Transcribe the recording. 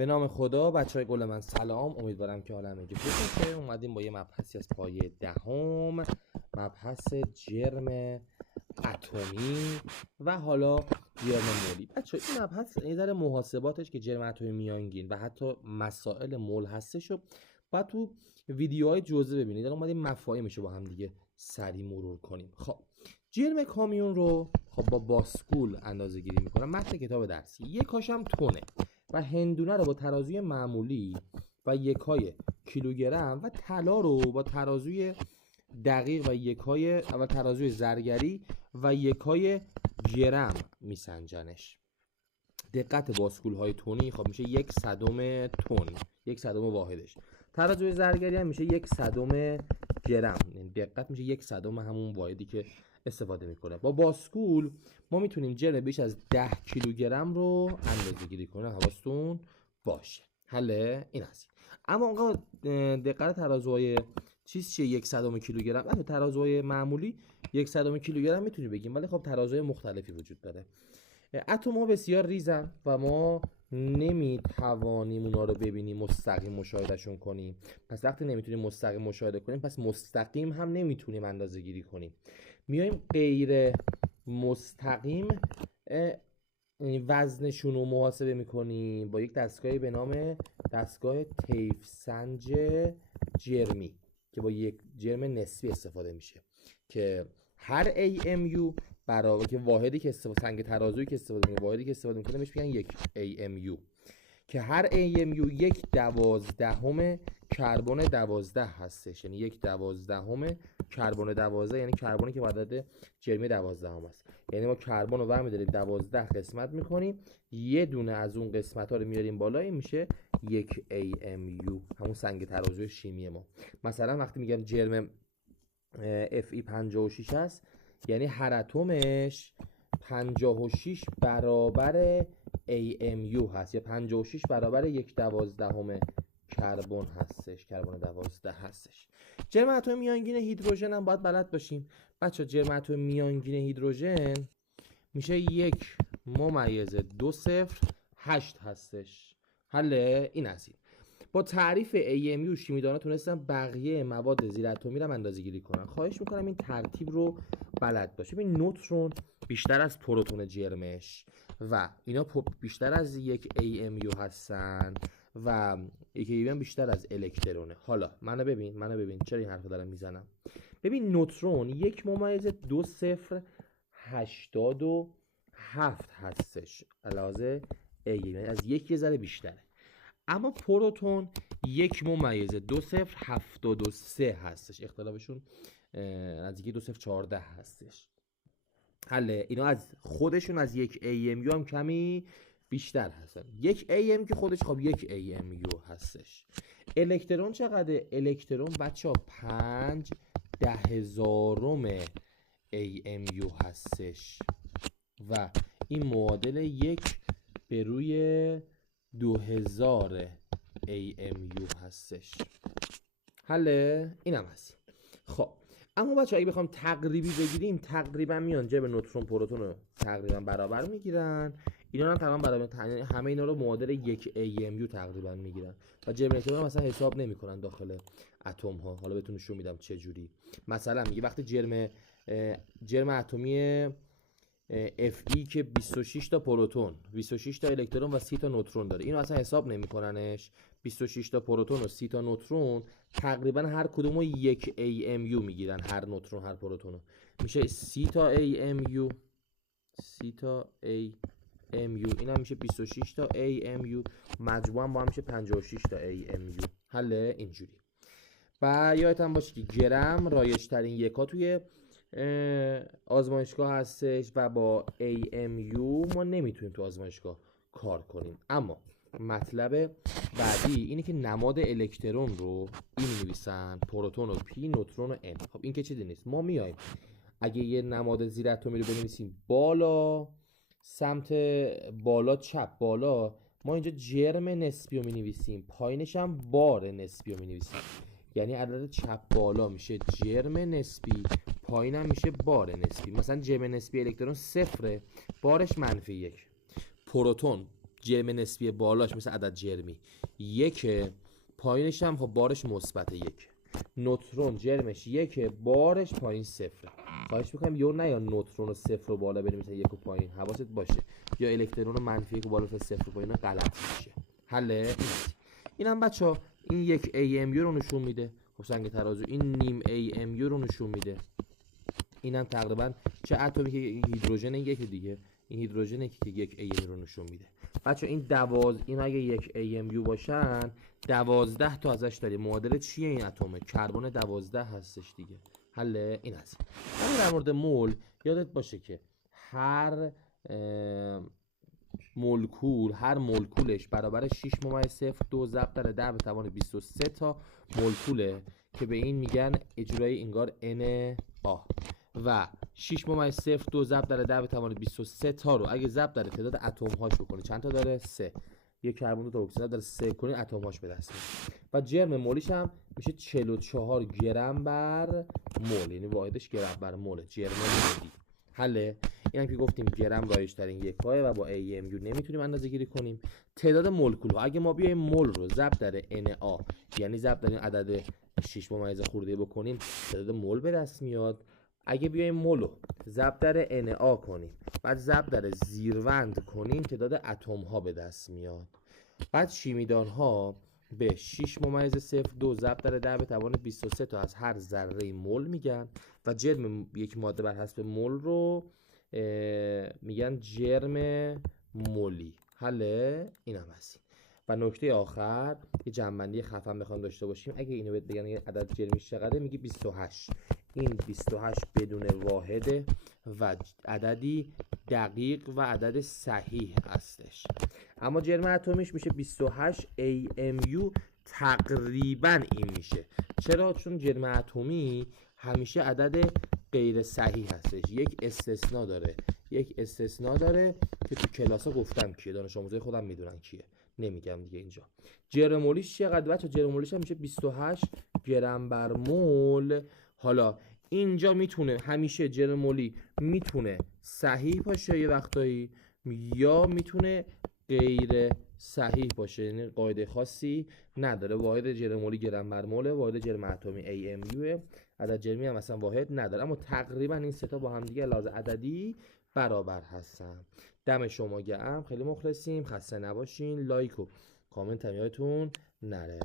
به نام خدا بچهای گل من سلام، امیدوارم که حال همگی خوب باشه. اومدیم با یه مبحثی از پایه دهم، مبحث جرم اتمی و حالا جرم مولی. بچه‌ها این مبحث یه ذره محاسباتش که جرم اتمی میانگین و حتی مسائل مول هستشو باید تو ویدیوهای جزء ببینید. الان اومدیم مفاهیمش رو با هم دیگه سریع مرور کنیم. خب جرم کامیون رو خب با باسکول اندازه گیری میکنم. متن کتاب درسی. یک کاشم تونه و هندونه رو با ترازوی معمولی و یکای کیلوگرم و طلا رو با ترازوی دقیق و یکای و ترازوی زرگری و یکای گرم میسنجنش. دقت باسکول های تونی خب میشه 1/100 تن، 1/100 واحدش. ترازوی زرگری هم میشه 1/100 گرم، یعنی دقت میشه 1/100 همون واحدی که استفاده میکنه. با باسکول ما میتونیم جرم بیش از 10 کیلوگرم رو اندازه گیری کنیم. حواستون باشه. حله این هست. اما آقا دقت ترازوهای چیز چیه؟ 1/100 کیلوگرم. نه ترازوهای معمولی 1/100 کیلوگرم میتونیم بگیم، ولی خب ترازوهای مختلفی وجود داره. اتم ها بسیار ریزن و ما نمیتوانیم اونا رو ببینیم، مستقیم مشاهدهشون کنیم. پس وقتی نمیتونیم مستقیم مشاهده کنیم، پس مستقیم هم نمیتونیم اندازه گیری کنیم. میایم غیر مستقیم وزنشون رو محاسبه میکنیم با یک دستگاهی به نام دستگاه طیف سنج جرمی که با یک جرم نسبی استفاده میشه که هر AMU برابر که واحدی که سنگ ترازویی که استفاده میکنه، واحدی که استفاده میکنه بهش میگن یک AMU که هر AMU 1/12 کربن 12 هستش. یعنی 1/12 کربن 12 یعنی کربنی که عدد جرمی 12 است. یعنی ما کربن رو برمی‌داریم 12 قسمت میکنیم، یه دونه از اون قسمت ها رو میاریم بالا، این میشه یک AMU، همون سنگ ترازوی شیمی ما. مثلا وقتی میگم جرم Fe56 هست، یعنی هر اتمش 56 برابر AMU هست یا 56 برابر 1/12 کربن هستش، کربن 12 هستش. جرم اتم میانگین هیدروژن هم باید بلد باشیم. بچه جرم اتم میانگین هیدروژن میشه 1/208 هستش. حله این هستید. با تعریف AMU شیمیدانا تونستن بقیه مواد زیر اتمی رو اندازه گیری کنن. خواهش میکنم این ترتیب رو بلد باشه. ببین نوترون بیشتر از پروتون جرمش و اینا بیشتر از یک AMU هستن و یک AMU بیشتر از الکترونه. حالا منو ببین چرا این حرفو دارم میزنم. ببین نوترون 1/2087 هستش علاوه AMU، یعنی از یک یه ذره بیشتره. اما پروتون 1/2073 هستش، اختلافشون نزدیک 2014 هستش. حله اینا از خودشون از یک AMU هم کمی بیشتر هستن. یک AM که خودش خب یک AMU هستش. الکترون چقدر؟ الکترون بچه 5/10,000 AMU هستش و این معادل 1/2000 AMU هستش. حله اینم هست. خب اما بچه اگه بخوام تقریبی بگیریم، تقریبا میان جرم نوترون پروتون رو تقریبا برابر میگیرن. اینا هم تقریبا برابر، همه اینا رو معادل یک AMU تقریبا میگیرن و جرم الکترون مثلا حساب نمیکنن داخل اتم ها. حالا بهتون نشون میدم چه جوری. مثلا میگه وقتی جرم اتمی Fe که 26 تا پروتون، 26 تا الکترون و 30 تا نوترون داره، اینو اصلا حساب نمیکننش. 26 تا پروتون و 30 تا نوترون تقریبا هر کدوم رو یک AMU میگیرن، هر نوترون هر پروتون میشه 30 تا AMU، 30 تا AMU، این هم میشه 26 تا AMU، مجموعا با هم میشه 56 تا AMU. حله اینجوری. و یادتون باشه که گرم رایج ترین یکا توی آزمایشگاه هستش و با AMU ما نمیتونیم تو آزمایشگاه کار کنیم. اما مطلب بعدی اینه که نماد الکترون رو این می‌نویسن، پروتون و P، نوترون و N. خب این که چیزی نیست. ما میایم اگه یه نماد زیر اتمی رو بنویسیم بالا، سمت بالا چپ بالا، ما اینجا جرم نسبی رو می‌نویسیم، پایینش هم بار نسبی رو می‌نویسیم. یعنی عدد چپ بالا میشه جرم نسبی، پایینم میشه بار نسبی. مثلا جرم نسبی الکترون 0، بارش -1. پروتون جرم نسبی بالاش مثل عدد جرمی 1، پایینش هم خب بارش مثبت 1. نوترون جرمش 1، بارش پایین 0. خواهش میکنم یا نه یا نوترون و 0 و بالا بریم مثلا 1 و پایین، حواست باشه، یا الکترون و منفی 1 و بالا تا 0 و پایین غلط میشه. حله اینم بچا این 1 AMU رو نشون میده. خب سنگ ترازو این نیم AMU رو نشون میده. اینم تقریبا چه اتمی که هیدروژن 1 دیگه، این هیدروژن که 1 AMU رو نشون میده. بچا این این اگه 1 AMU باشن 12 تا ازش داریم. معادل چیه این اتمه؟ کربن 12 هستش دیگه. حل این هست. اما در مورد مول یادت باشه که هر مولکولش برابر 6.02 ضرب در 10 به توان 23 تا مولکوله که به این میگن اجرای انگار Na و 6.02 ضرب در 10 به توان 23 تا رو اگه ضرب در تعداد اتم هاش بکنه چند تا داره؟ 3. یک کربن دو تا اکسیژن داره 3 کنی اتم هاش به دست میاد. و جرم مولیش هم میشه 44 گرم بر مول، یعنی واحدش گرم بر مول جرم مولی. حله این هم که گفتیم گرم رایج ترین یک‌ها و با AMU نمیتونیم اندازه گیری کنیم. تعداد مولکول ها اگه ما بیایم مول رو ضرب در Na یعنی ضرب در این عدد 6 ممیز خورده بکنیم تعداد مول به دست میاد. اگه بیایم مول رو ضرب در Na کنیم بعد ضرب در زیروند کنیم تعداد اتم ها به دست میاد. بعد شیمیدان ها به 6.02 ضرب در 10 به توان 23 تا از هر ذره مول میگن و جرم یک ماده بر حسب مول رو میگن جرم مولی. حله این هم هست. و نکته آخر یه جمع‌بندی خفن بخوام داشته باشیم، اگه اینو بهت بگن عدد جرمیش چقدره میگی 28. این 28 بدون واحده و عددی دقیق و عدد صحیح هستش. اما جرم اتمیش میشه 28 AMU تقریبا این میشه. چرا؟ چون جرم اتمی همیشه عدد غیر صحیح هستش. یک استثناء داره که تو کلاسا گفتم کیه، دانش آموزای خودم میدونن کیه، نمیگم دیگه اینجا. جرم مولیش چقدر بچا؟ جرم مولیش هم میشه 28 گرم بر مول. حالا اینجا میتونه همیشه جرم مولی میتونه صحیح باشه یه وقتایی یا میتونه غیر صحیح باشه، یعنی قاعده خاصی نداره. واحد جرم مولی گرم بر مول، واحد جرم اتمی AMU، عدد جرمی هم مثلا واحد نداره، اما تقریبا این سه تا با هم دیگه لحاظ عددی برابر هستن. دم شما گرم، خیلی مخلصیم، خسته نباشین. لایک و کامنت هم یادتون نره.